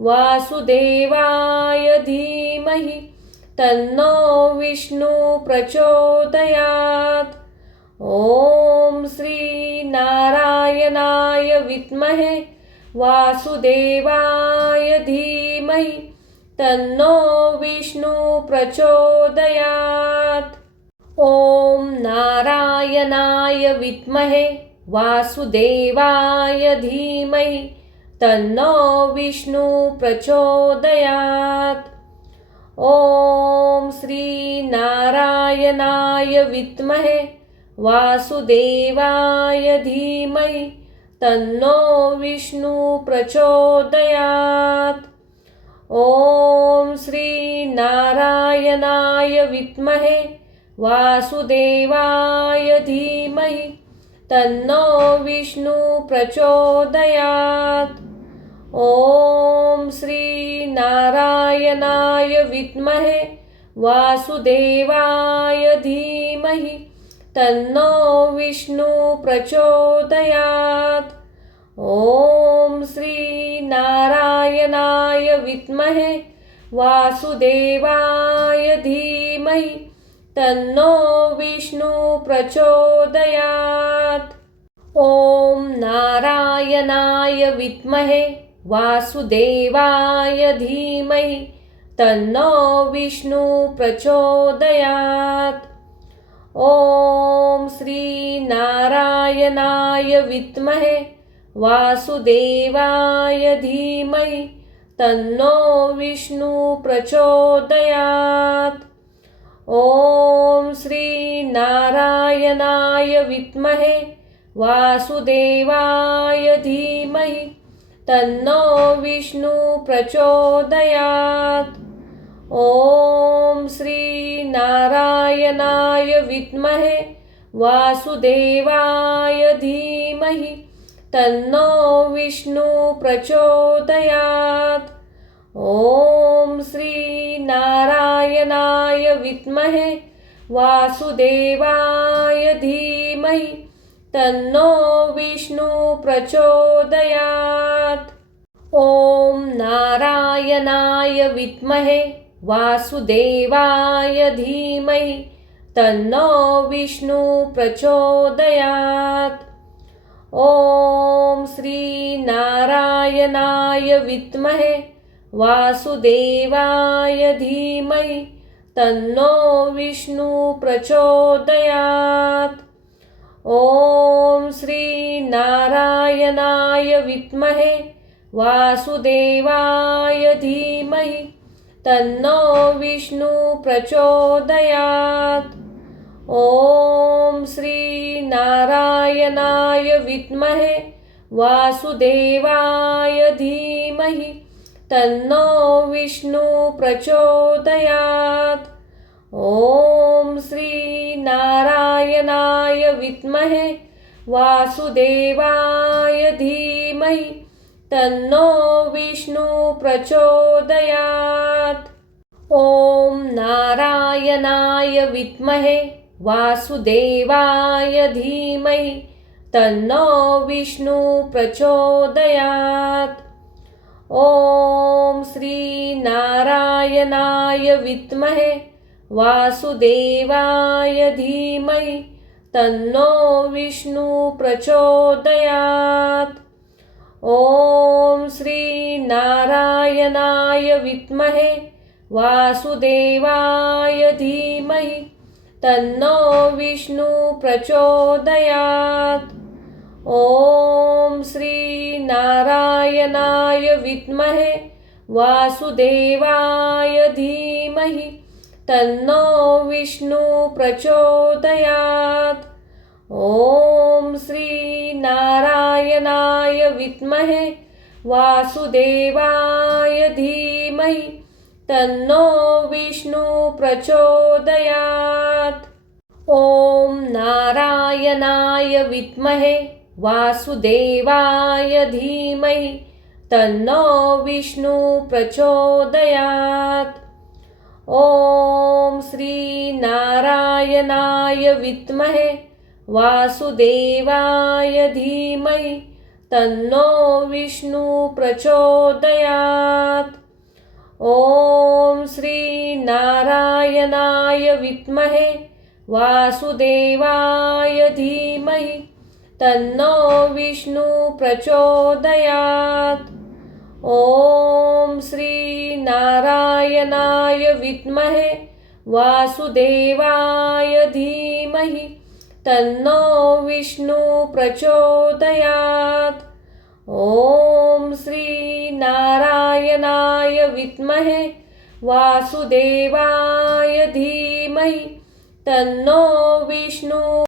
वासुदेवाय धीमहि तन्नो विष्णु प्रचोदयात्। ॐ श्री नारायणाय विद्महे वासुदेवाय धीमहि तन्नो विष्णु प्रचोदयात्। ॐ नारायणाय विद्महे वासुदेवाय धीमहि तन्नो विष्णु प्रचोदयात्। ॐ श्रीनारायणाय विद्महे वासुदेवाय धीमहि तन्नो विष्णु प्रचोदयात्। ॐ श्रीनारायणाय विद्महे वासुदेवाय धीमहि तन्नो विष्णु प्रचोदयात्। ॐ श्रीनारायणाय विद्महे वासुदेवाय धीमहि तन्नो विष्णु प्रचोदयात्। ॐ श्रीनारायणाय विद्महे वासुदेवाय धीमहि तन्नो विष्णु प्रचोदयात्। ॐ नारायणाय विद्महे वासुदेवाय धीमहि तन्नो विष्णु प्रचोदयात्। ॐ श्रीनारायणाय विद्महे वासुदेवाय धीमहि तन्नो विष्णु प्रचोदयात्। ॐ श्रीनारायणाय विद्महे वासुदेवाय धीमहि तन्नो विष्णु प्रचोदयात्। ॐ श्रीनारायणाय विद्महे वासुदेवाय धीमहि तन्नो विष्णु प्रचोदयात्। ॐ श्रीनारायणाय विद्महे वासुदेवाय धीमहि तन्नो विष्णु प्रचोदयात्। ॐ नारायणाय विद्महे वासुदेवाय धीमहि तन्नो विष्णु प्रचोदयात्। ॐ श्रीनारायणाय विद्महे वासुदेवाय धीमहि तन्नो विष्णु प्रचोदयात्। ॐ श्रीनारायणाय विद्महे वासुदेवाय धीमहि तन्नो विष्णु प्रचोदयात्। ॐ श्रीनारायणाय विद्महे वासुदेवाय धीमहि तन्नो विष्णु प्रचोदयात्। ॐ श्रीनारायणाय विद्महे वासुदेवाय धीमहि तन्नो विष्णु प्रचोदयात्। ॐ नारायणाय विद्महे वासुदेवाय धीमहि तन्नो विष्णु प्रचोदयात्। ॐ श्रीनारायणाय विद्महे वासुदेवाय धीमहि तन्नो विष्णु प्रचोदयात्। ॐ श्रीनारायणाय विद्महे वासुदेवाय धीमहि तन्नो विष्णु प्रचोदयात्। ॐ श्रीनारायणाय विद्महे वासुदेवाय धीमहि तन्नो विष्णु प्रचोदयात्। ॐ श्रीनारायणाय विद्महे वासुदेवाय धीमहि तन्नो विष्णु प्रचोदयात्। ॐ नारायणाय विद्महे वासुदेवाय धीमहि तन्नो विष्णु प्रचोदयात्। ॐ श्रीनारायणाय विद्महे वासुदेवाय धीमहि तन्नो विष्णु प्रचोदयात्। ॐ श्रीनारायणाय विद्महे वासुदेवाय धीमहि तन्नो विष्णु प्रचोदयात्। ॐ श्रीनारायणाय विद्महे वासुदेवाय धीमहि तन्नो विष्णु प्रचोदयात्। ओम श्री नारायणाय विद्महे वासुदेवाय धीमहि तन्नो विष्णु